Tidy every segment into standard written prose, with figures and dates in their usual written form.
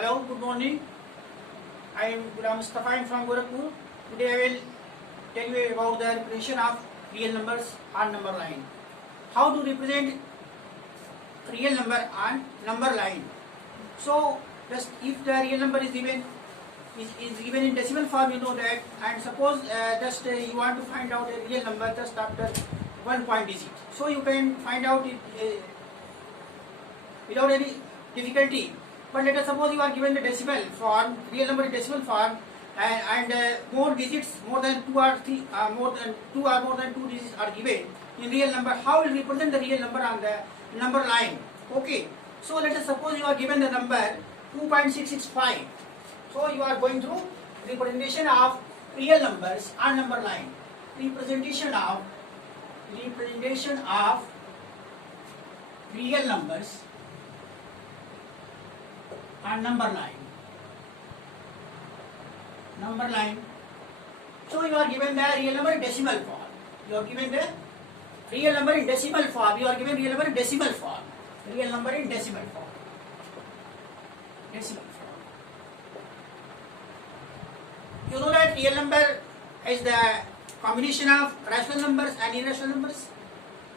Hello, good morning. I am Ghulam Mustafa. I am from Gorakhpur. Today I will tell you about the representation of real numbers on number line. How to represent real number on number line. So, just if the real number is given given in decimal form, you know that. And suppose you want to find out a real number just after 1 point digit. So you can find out it without any difficulty. But let us suppose you are given the decimal form, real number in decimal form, and more digits, more than 2 or 3, more than 2 digits are given in real number. How will represent the real number on the number line? Okay. So let us suppose you are given the number 2.665. So you are going through representation of real numbers on number line. Representation of real numbers on number line. So you are given the real number in decimal form. You are given the real number in decimal form. You are given real number in decimal form. Real number in decimal form. You know that real number is the combination of rational numbers and irrational numbers.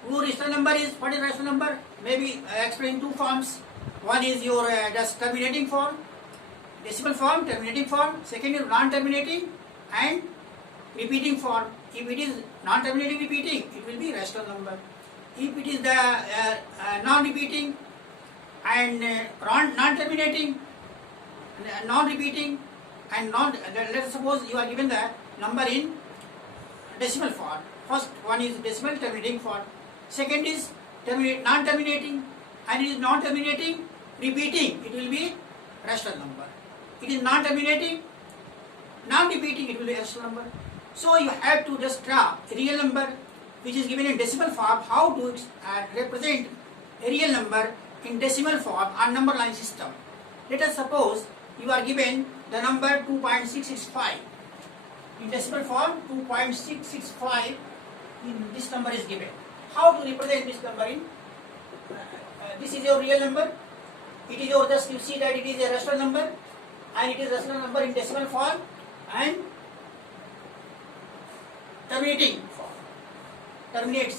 What is rational number? Maybe explained in two forms. One is your just terminating form, decimal form, terminating form. Second is non-terminating and repeating form. If it is non-terminating repeating, it will be rational number. If it is the non-repeating and non-terminating, non-repeating and let us suppose you are given the number in decimal form. First one is decimal terminating form. Second is non-terminating, and it is non-terminating repeating, it will be rational number. It is non-terminating, non-repeating, it will be rational number. So you have to just draw a real number which is given in decimal form. How to represent a real number in decimal form on number line system. Let us suppose you are given the number 2.665 in decimal form. 2.665 in this number is given. How to represent this number in this is your real number. It is your, just you see that it is a rational number, and it is rational number in decimal form and terminating form. It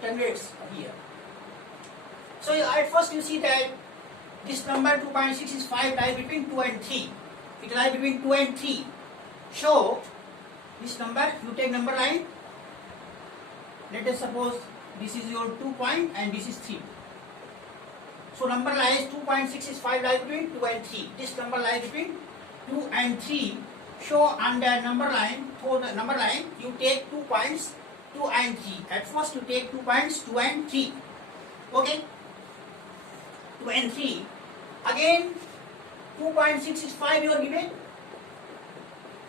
terminates here. So at first you see that this number 2.665 lies between 2 and 3. It lies between 2 and 3. So this number, you take number line. Let us suppose this is your 2 point and this is 3. So number lies 2.665 lies between 2 and 3. This number lies between 2 and 3. So on the number line, for the number line, you take 2 points 2 and 3. At first you take 2 points 2 and 3. Okay? 2 and 3. Again 2.665 you are given.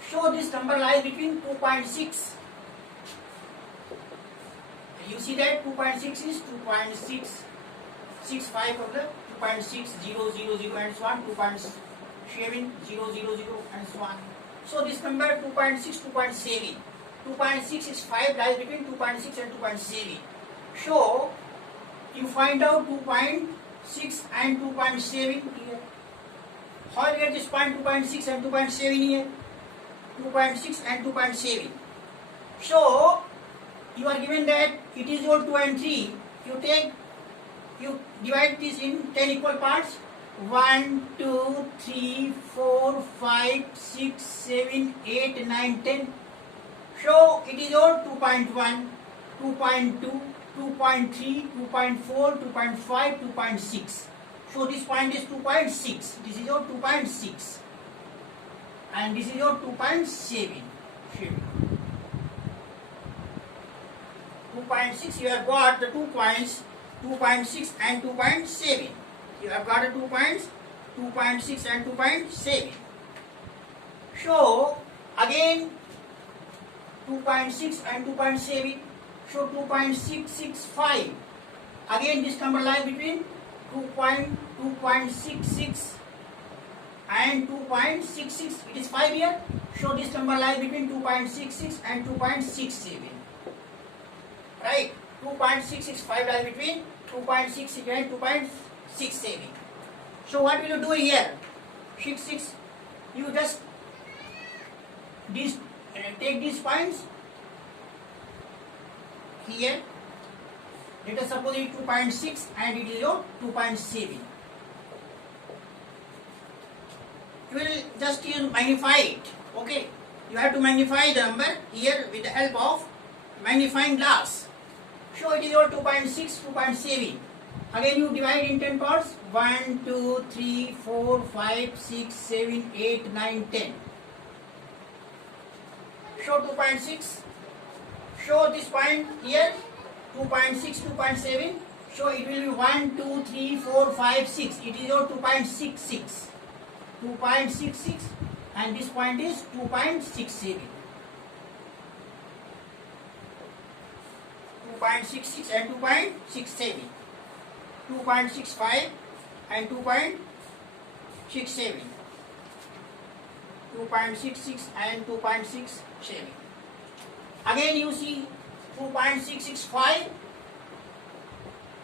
So this number lies between 2.6. You see that 2.6 is 2.665 of the 2.6000 and so on, 2.7000 and so on. So this number 2.6, 2.7. 2.665 lies between 2.6 and 2.7. So you find out 2.6 and 2.7 here. How you get this point 2.6 and 2.7 here? 2.6 and 2.7. So you are given that it is your 2 and 3. You divide this in 10 equal parts. 1, 2, 3, 4, 5, 6, 7, 8, 9, 10. So it is your 2.1, 2.2, 2.3, 2.4, 2.5, 2.6. So this point is 2.6. This is your 2.6. And this is your 2.7. 2.6, you have got the 2 points, 2.6 and 2.7. You have got the 2 points, 2.6 and 2.7. So again 2.6 and 2.7. So 2.665. Again this number lies between 2.66 and 2.66. It is 5 here. So this number lies between 2.66 and 2.67. Right? 2.665 lies between 2.66 and 2.67. So what will you do here? 6 6. You just take these points here. Let us suppose it is 2.6 and it is your 2.7. You will just use magnify it. Okay, you have to magnify the number here with the help of magnifying glass. So it is your 2.6, 2.7. Again you divide in 10 parts. 1, 2, 3, 4, 5, 6, 7, 8, 9, 10. Show 2.6. Show this point here. 2.6, 2.7. So it will be 1, 2, 3, 4, 5, 6. It is your 2.66. 2.66 and this point is 2.67. 2.66 and 2.67. 2.65 and 2.67. 2.66 and 2.67. Again you see 2.665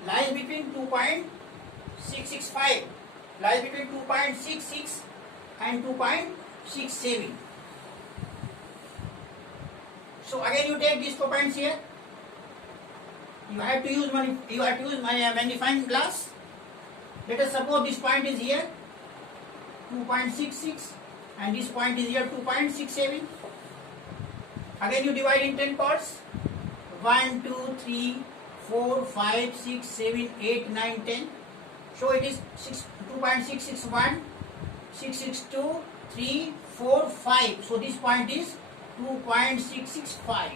lies between 2.665 lies between 2.66 and 2.67. So again you take these 2 points here. You have to use magnifying glass. Let us suppose this point is here 2.66 and this point is here 2.67. Again you divide in 10 parts. 1, 2, 3, 4, 5, 6, 7, 8, 9, 10. So it is 2.661, 662, 3, 4, 5. So this point is 2.665.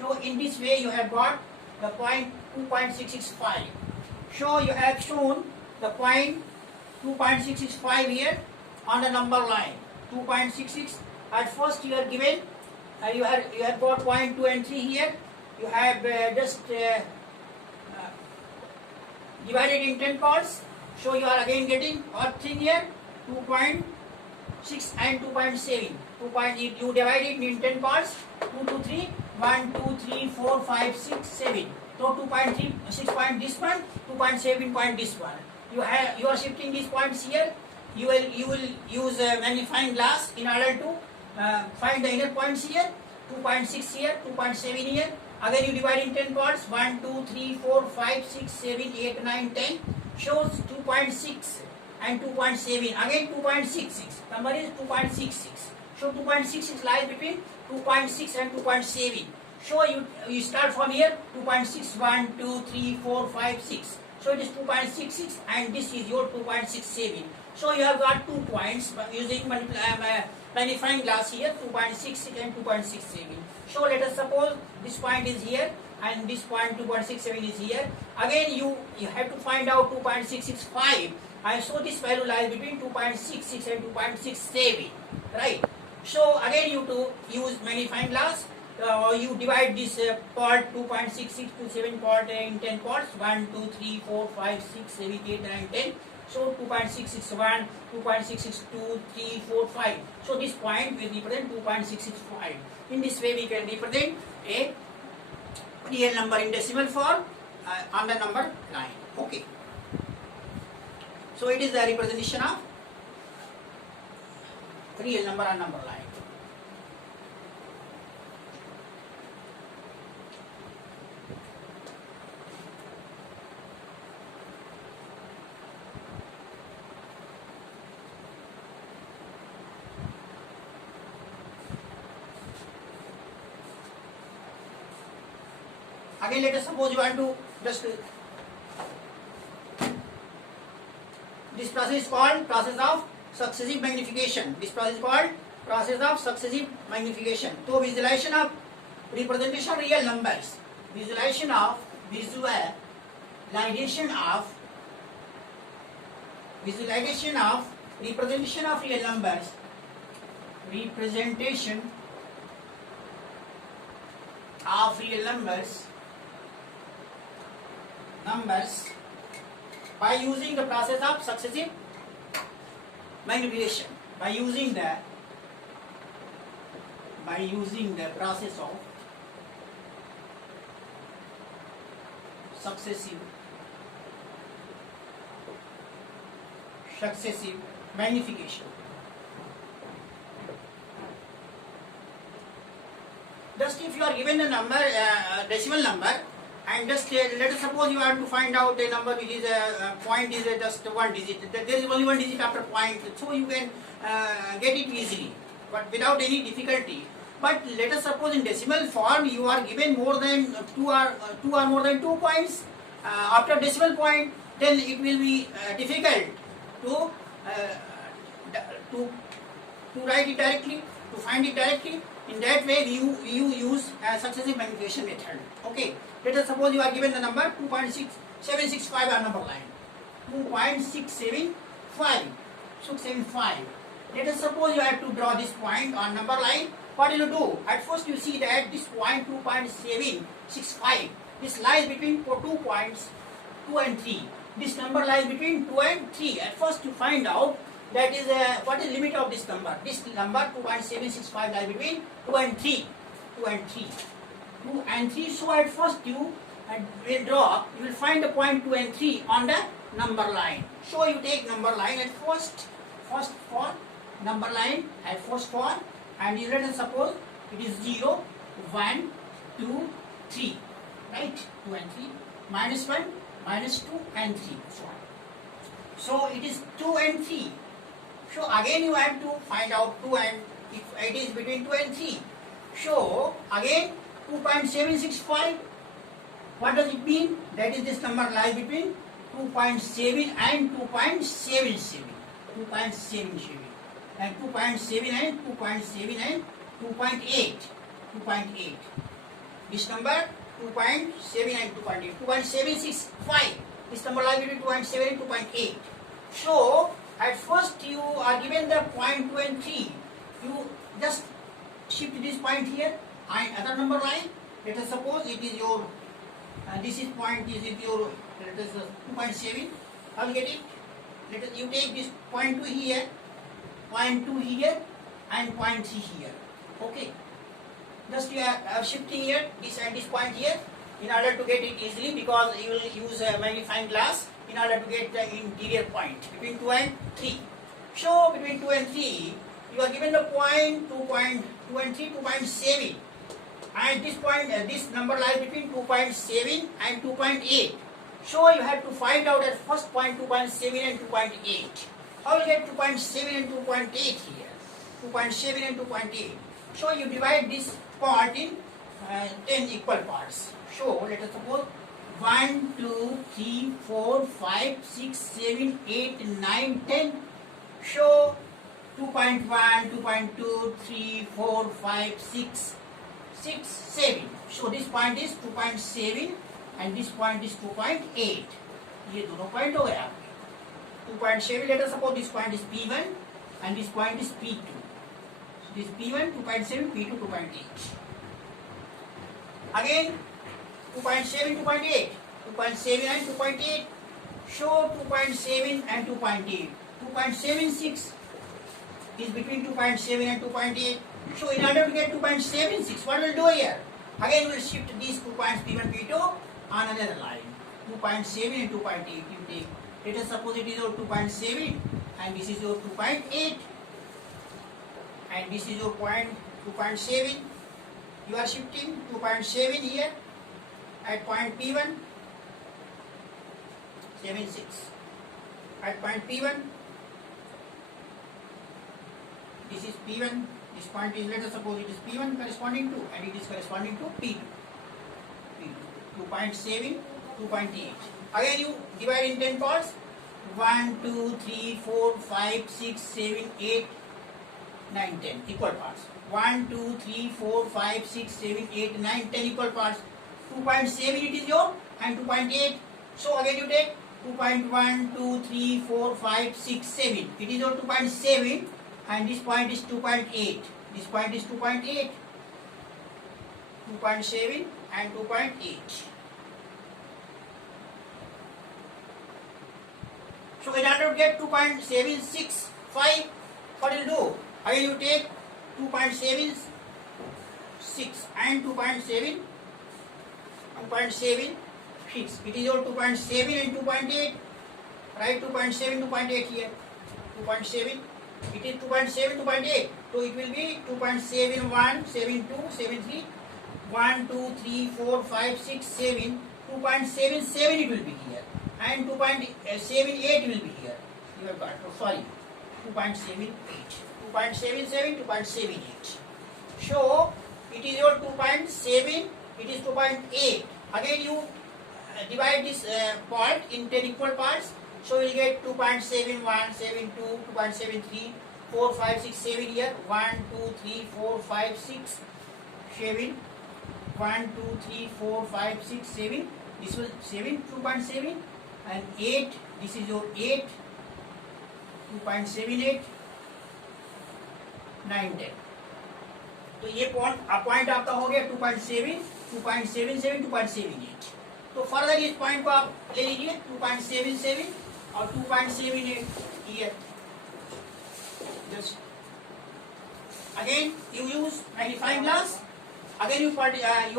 So in this way you have got the point 2.665. So you have shown the point 2.665 here on the number line. 2.66. At first you are given, you have got point 2 and 3 here. You have divided in 10 parts. So you are again getting what thing here? 2.6 and 2.7. You divide it in 10 parts. 2 to 3. 1, 2, 3, 4, 5, 6, 7. So 2.3, 6 point this one, 2.7 point this one. You are shifting these points here. You will use a magnifying glass in order to find the inner points here. 2.6 here, 2.7 here. Again you divide in 10 parts. 1, 2, 3, 4, 5, 6, 7, 8, 9, 10. Shows 2.6 and 2.7. Again 2.66. Number is 2.66. So 2.66 lies between 2.6 and 2.7. So you start from here 2.6, 1, 2, 3, 4, 5, 6. So it is 2.66 and this is your 2.67. So you have got 2 points by using magnifying glass here, 2.66 and 2.67. So let us suppose this point is here and this point 2.67 is here. Again you have to find out 2.665 and so this value lies between 2.66 and 2.67, right? So again you to use magnifying glass. You divide this part 2.66 to 7 part in 10 parts. 1, 2, 3, 4, 5, 6, 7, 8, 9, 10. So 2.661, 2.662, 3, 4, 5. So this point will represent 2.665. In this way we can represent a real number in decimal form on the number line. Okay. So it is the representation of real number on number line. Again let us suppose you want to just this process is called process of successive magnification. This process is called process of successive magnification. So visualization of representation of real numbers. Visualization of representation of real numbers. Representation of real numbers by using the process of successive magnification. By using the process of successive magnification. Just if you are given a number, decimal number, and just let us suppose you have to find out a number which is a point is just one digit. There is only one digit after point, so you can get it easily, but without any difficulty. But let us suppose in decimal form you are given more than two or more than 2 points after decimal point, then it will be difficult to write it directly, to find it directly. In that way, you use successive magnification method. Okay. Let us suppose you are given the number 2.6765 on number line. 2.675. Let us suppose you have to draw this point on number line. What will you do? At first you see that this point 2.765, this lies between 2 points 2 and 3. This number lies between 2 and 3. At first you find out that is what is limit of this number. This number 2.765 lies between 2 and 3. 2 and 3. 2 and 3. So at first you will draw, you will find the point 2 and 3 on the number line. So you take number line at first for number line at first for, and you let us suppose it is 0, 1, 2, 3, right? 2 and 3, minus 1, minus 2 and 3, so on. So it is 2 and 3. So again you have to find out 2 and if it is between 2 and 3. So again 2.765. What does it mean? That is this number lies between 2.7 and 2.77. 2.77 and 2.7 and 2.7 and 2.8. 2.8. This number 2.7 and 2.8. 2.765. This number lies between 2.7 and 2.8. So at first you are given the point 2 and 3. You just shift this point here and other number line. Let us suppose it is your this is point, is it your, let us 2.7. How will get it? Let us, you take this point 2 here, point 2 here and point 3 here. Okay. Just you are shifting here this and this point here in order to get it easily, because you will use a magnifying glass in order to get the interior point between 2 and 3. So between 2 and 3 you are given the point 2 and 3, 2.7. And this point, this number lies between 2.7 and 2.8. So you have to find out at first point 2.7 and 2.8. How will you get 2.7 and 2.8 here? 2.7 and 2.8. So you divide this part in 10 equal parts. So let us suppose 1, 2, 3, 4, 5, 6, 7, 8, 9, 10. So 2.1, 2.2, 3, 4, 5, 6, 7. So this point is 2.7 and this point is 2.8. ये दोनों point हो गए आपके. 2.7. Let us suppose this point is P1 and this point is P2. So this P1 2.7, P2 2.8. Again 2.7, 2.8. 2.7 and 2.8. So 2.7 and 2.8. 2.76 is between 2.7 and 2.8. So in order to get 2.76, what we'll do here? Again we'll shift these 2 points P1, P2 on another line. 2.7 and 2.8 you take. Let us suppose it is your 2.7 and this is your 2.8 and this is your point 2.7. You are shifting 2.7 here at point P1, 7.6. At point P1, this is P1. This point is, let us suppose it is P1 corresponding to, and it is corresponding to P2. 2.7, 2.8. Again you divide in 10 parts. 1, 2, 3, 4, 5, 6, 7, 8, 9, 10 equal parts. 1, 2, 3, 4, 5, 6, 7, 8, 9, 10 equal parts. 2.7 it is your and 2.8. So again you take 2.1, 2, 3, 4, 5, 6, 7. It is your 2.7 and this point is 2.8. This point is 2.8. 2.7 and 2.8. So in order to get 2.765, what will you do? Again you take 2.76 and 2.7, 2.76. It is your 2.7 and 2.8. Write 2.7, 2.8 here. 2.7. It is 2.7, 2.8. So it will be 2.71, 72, 73, 1, 2, 3, 4, 5, 6, 7. 2.77 it will be here, and 2.78 will be here. You have got, sorry, 2.78, 2.77, 2.78. So it is your 2.7, it is 2.8. Again you divide this part in 10 equal parts. So you will get 2.71, 72, 2.73, 4, 5, 6, 7 here. 1, 2, 3, 4, 5, 6, 7. 1, 2, 3, 4, 5, 6, 7. This was 7, 2.7, and 8. This is your 8, 2.78, 9, 10. तो ये point आपका हो गया 2.7, 2.77, 2.78. तो further इस point को आप ले लीजिए 2.77 और 2.78 here. Just again you use magnifying glass. Again you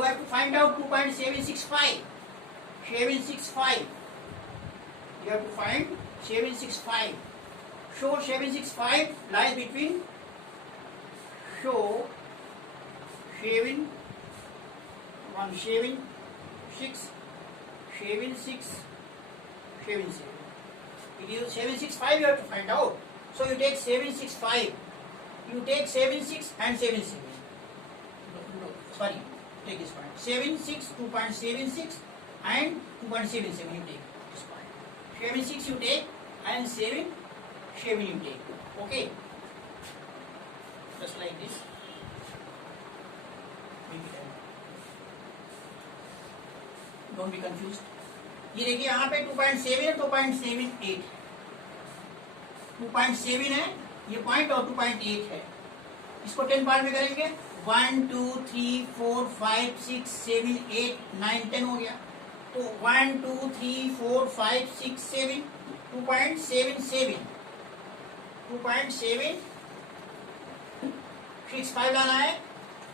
have to find out 2.765. 765. You have to find 765. So 765 lies between. So 7, 1, 7, 6, 7, 6, 7, 7. It is 765 you have to find out. So you take 765. You take 76 and 77. No, sorry, take this point. 76, 2.76 and 2.77 you take this point. 76 you take and 7 you take. Okay. Just like this. Don't be confused. ये देखिए यहाँ पे 2.7 है, 2.78 2.7 है ये point और 2.8 है. इसको 10 पार्ट में करेंगे. 1, 2, 3, 4, 5, 6, 7, 8, 9, 10 हो गया. तो 1, 2, 3, 4, 5, 6, 7, 2.77 2.765 लाना है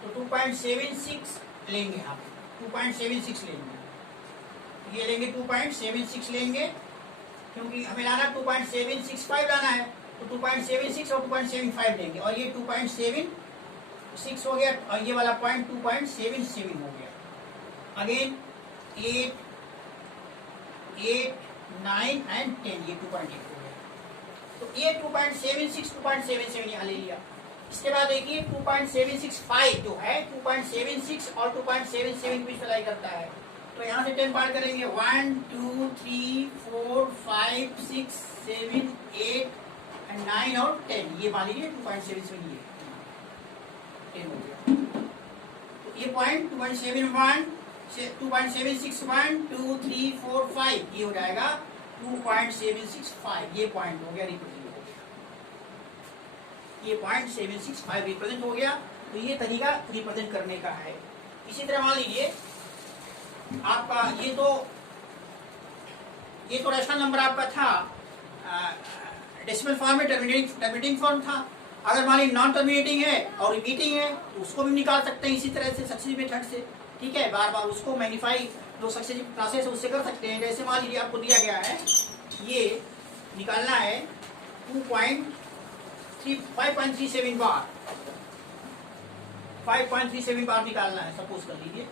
तो 2.76 लेंगे. यहाँ पे 2.76 लेंगे. ये लेंगे 2.76 लेंगे क्योंकि हमें लाना 2.765 लाना है तो 2.76 और 2.75 लेंगे और ये 2.76 हो गया और ये वाला पॉइंट 2.77 हो गया. अगेन 8, 9 एंड 10 ये 2.8 हो गया. तो ये 2.76 2.77 यहाँ ले लिया. इसके बाद देखिए 2.765 जो है 2.76 और 2.77 बीच लाई करता है. तो यहाँ से 10 पार्ट करेंगे. 1, 2, 3, 4, 5, 6, 7, 8 एंड 9 और 10 ये मान लीजिए 2.77 ये 10 हो गया. तो ये पॉइंट 2.71 2.761 2, 3, 4, 5 ये हो जाएगा 2.765. ये पॉइंट हो गया रिप्रेजेंट हो गया. ये पॉइंट 765 रिप्रेजेंट हो गया. तो ये तरीका रिप्रेजेंट करने का है. इसी तरह मान लीजिए आपका ये तो रैशनल नंबर आपका था डेसिमल फॉर्म में टर्मिनेटिंग फॉर्म था. अगर मान लीजिए नॉन टर्मिनेटिंग है और रिपीटिंग है तो उसको भी निकाल सकते हैं इसी तरह से सक्सेसिव मेथड से. ठीक है, बार बार उसको मैग्नीफाई जो सक्सेसिव प्रोसेस है उससे कर सकते हैं. जैसे मान लीजिए आपको दिया गया है ये निकालना है 5.37 बार 5.37 बार निकालना है. सपोज कर लीजिए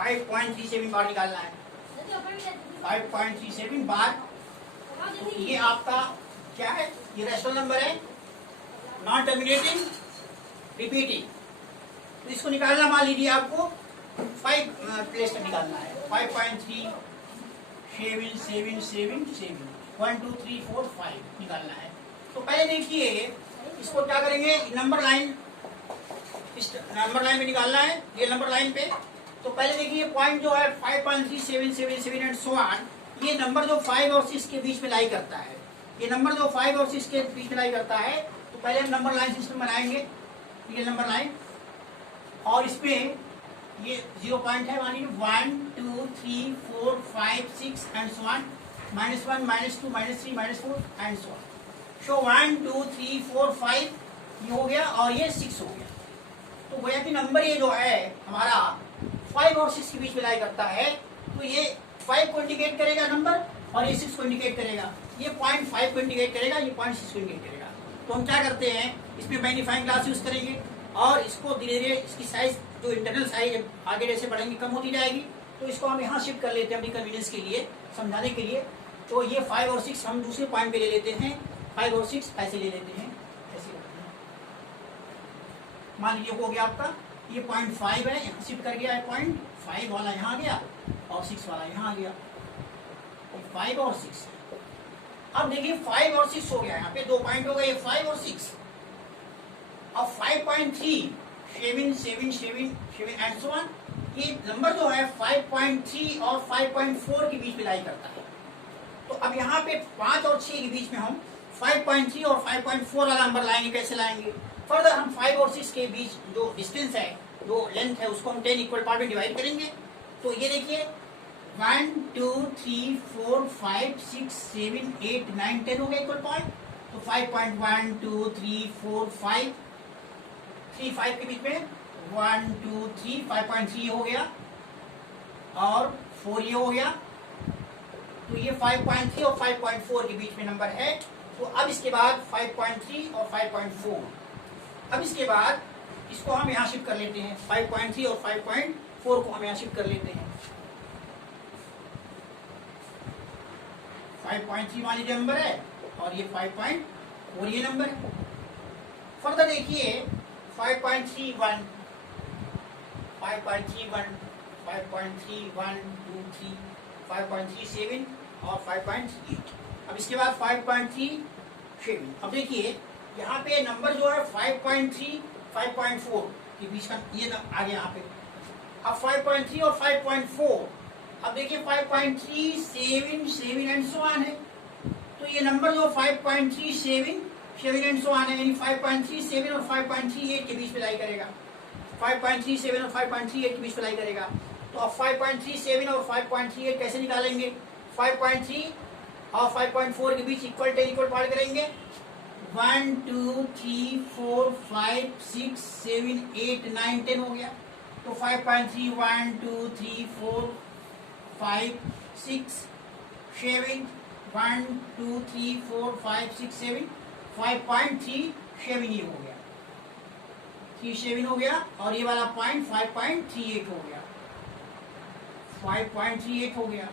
5.37 बार निकालना है. 5.37 बार. तो ये आपका क्या है? ये रैशनल नंबर है नॉन टर्मिनेटिंग रिपीटिंग. तो इसको निकालना मान लीजिए आपको 5 प्लेस तक निकालना है. 5.3777 1, 2, 3, 4, 5 निकालना है. तो पहले देखिए इसको क्या करेंगे. नंबर लाइन इस नंबर लाइन पे निकालना है. ये नंबर लाइन पे तो पहले देखिए पॉइंट जो है 5.3777 एंड सो ऑन. ये नंबर जो 5 और 6 के बीच में लाई करता है. ये नंबर जो 5 और 6 के बीच में लाई करता है तो पहले हम नंबर लाइन सिस्टम बनाएंगे, रियल नंबर लाइन, और इसमें ये 0 पॉइंट है, मान लीजिए 1 2 3 4 5 6 and so on, -1 -2 -3 -4 and so on. सो 1 2 3 4 5 ये हो गया और ये 6 हो गया। तो गोया कि नंबर ये जो है हमारा 5 और 6 के बीच में लाई करता है, तो ये 5 को इंडिकेट करेगा नंबर और ये 6 को इंडिकेट करेगा, ये 0.5 को इंडिकेट करेगा, ये 0.6 को इंडिकेट करेगा। तो हम क्या करते हैं, इसमें मैग्नीफाइंग ग्लास यूज करेंगे और इसको धीरे धीरे इसकी साइज जो इंटरनल साइज आगे जैसे बढ़ेंगी कम होती जाएगी, तो इसको हम यहाँ शिफ्ट कर लेते हैं अपनी कन्वीनियंस के लिए, समझाने के लिए। तो ये 5 और 6 हम दूसरे पॉइंट पे ले लेते हैं, 5 और 6 ऐसे ले लेते हैं, ऐसे करते हैं। मान लीजिए हो गया आपका ये 0.5 है, यहाँ शिफ्ट कर गया है, 0.5 वाला यहाँ आ गया और 6 वाला यहाँ आ गया, 5 और 6। अब देखिए 5 और 6 हो गया, यहाँ पे 2 पॉइंट हो गए, 5 और 6। अब 5.3 7 7 7 7 एंड सो ऑन, ये नंबर जो है 5.3 और 5.4 के बीच में लाई करता है। तो अब यहाँ पे 5 और 6 के बीच में हम 5.3 और 5.4 वाला नंबर लाएंगे। कैसे लाएंगे, फर्दर हम 5 और 6 के बीच जो डिस्टेंस है, जो लेंथ है, उसको हम 10 इक्वल पार्ट में डिवाइड करेंगे। तो ये देखिए 1 2 3 4 5 6 7 8 9 10 हो गया इक्वल पार्ट। तो 5.1 2 3 4 5 3 5 के बीच में 1 2 3 5.3 हो गया और 4 ये हो गया। तो ये 5.3 और 5.4 के बीच में नंबर है। तो अब इसके बाद 5.3 और 5.4, अब इसके बाद इसको हम यहाँ शिफ्ट कर लेते हैं, 5.3 और 5.4 को हम यहाँ शिफ्ट कर लेते हैं। 5.3 मान लीजिए नंबर है और ये 5.4 ये नंबर है। फर्दर देखिए 5.31 5.31 5.31 2 3 5.37 और 5.38। अब इसके बाद 5.37। अब देखिए यहाँ पे नंबर जो है 5.3 5.4 के बीच का ये आ गया यहाँ पे। अब 5.3 और 5.4, अब देखिए 5.3 7 7 एंड सो ऑन है। तो ये नंबर जो 5.37 7 एंड सो ऑन है, यानी 5.37 और 5.38 के बीच में लाई करेगा, 5.37 और 5.38 के बीच में लाई करेगा। तो अब 5.37 और 5.38 कैसे निकालेंगे, 5.3 और 5.4 के बीच इक्वल 10 इक्वल पार्ट करेंगे। 1 2 3 4 5 6 7 8 9 10 हो गया। तो 5.3 1 2 3 4 5 6 7 1 2 3 4 5 6 7 5.37 ये हो गया, 37 हो गया और ये वाला पॉइंट 5.38 हो गया, 5.38 हो गया।